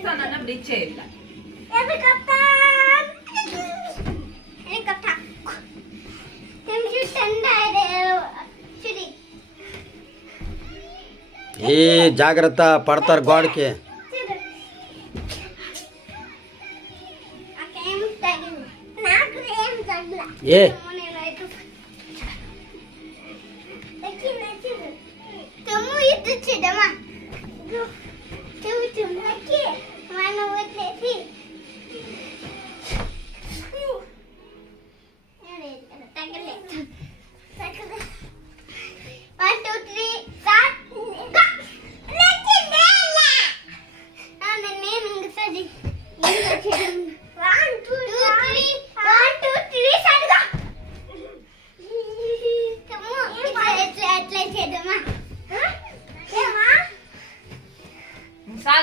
ఇస్తానన్నప్పుడు ఇచ్చేయాలి Helikopter! Helikopter! Dem చూడండి చూడి ఏ జాగ్రత్త పడతారు గోడకి చూడు నాకేం తగిలి నాకు ఏం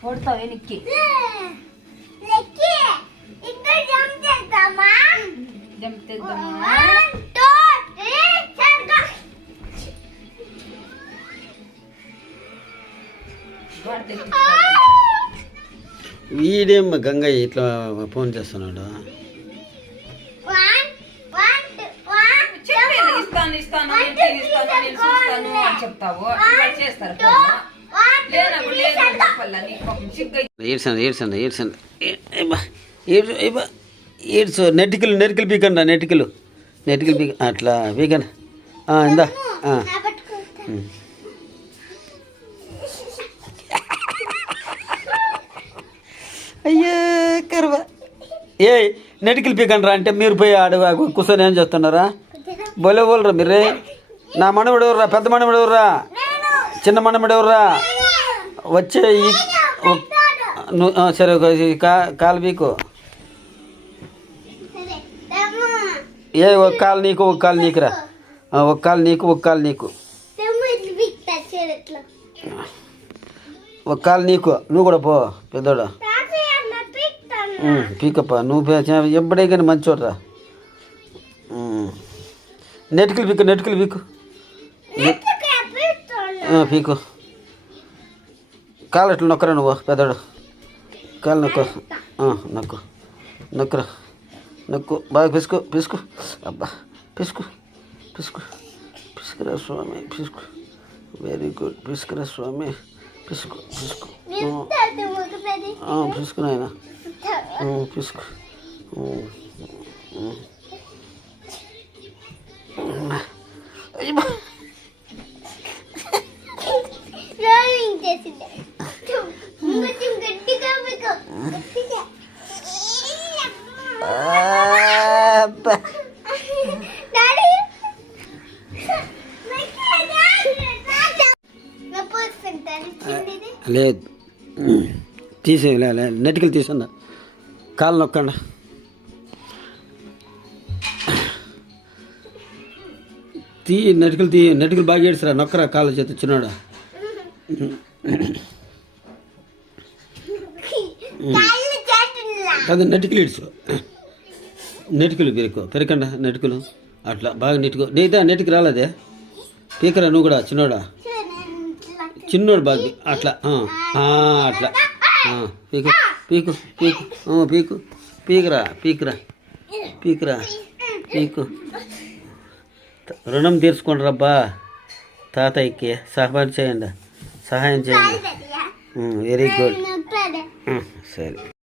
కొడతావు వెనక్కి జంప్ తెద్దామా? వీడేమ్మ గంగయ్య ఇట్లా ఫోన్ చేస్తున్నాడు? చూస్తాను అని చెప్తావు ఇవాళ చేస్తారు లేనప్పుడు లేదు అని చెప్పాలా నీకు సిగ్గు ఏడ్చు నెట్టికలు నెరికలు పీకండి నెట్టికలు నెట్టికలు పీక అట్లా పీకండి. ఆ, ఇందా. అయ్యే కరువ. ఏ నెటికలు పీకండి రా అంటే మీరు పోయి ఆడ కూర్చొని ఏం చేస్తున్నారా? బోలే బోలరా మీరే. నా మనవడు ఎవర్రా పెద్ద మనవడు ఎవర్రా చిన్న మనవడు ఎవర్రా వచ్చే ఈ సరే కా కాలు తమ్ము ఏ ఒక కాలు నీకు ఒక కాలు నీకురా ఒక కాలు నీకు ఒక కాలు నీకు. ఒక కాలు నీకు. నువ్వు కూడా పో పెద్దోడు. పీకప్ప నువ్వు పే- ఎప్పుడే కానీ మంచోడ్రా. నెటికలు పీకు నెటికలు పీకు. పీకు కాలు ఎట్లా నొక్కరా నువ్వు పెద్దోడు కాలు నొక్కు నొక్కు నొక్కురా నొక్కు బాగా పిసుకు పిసుకు అబ్బా పిసుకు పిసుకు పిసుకురా స్వామి పిసుకు వెరీ గుడ్ పిసుకురా స్వామి పిసుకు పిసుకు పిసుకు నాయన పిసుకు ఉమ్, లేదు. తీసే నెటికలు తీసున్నా కాలు నొక్కండి. తీ నెటికలు తీ నెటికలు బాగా ఏడుస్తురా నొక్కరా కాళ్ళు చేత చిన్నాడు. అది నెటికలు ఇడుచు. నెటికలు పెరుకో పెరకండి నెటికలు. అట్లా బాగా నెట్టుకో నీదా నెటికి రాలేదే? పీకరా నువ్వు కూడా చిన్నోడా? చిన్నోడు బాగా అట్లా అట్లా. పీకు పీకు పీకు పీకు. పీకురా పీకురా పీకురా పీకు. రుణం తీర్చుకోండి రబ్బా. తాతయ్యకి సహాయం చేయండి. సహాయం చేయండి. వెరీ గుడ్ ప్రదే సరే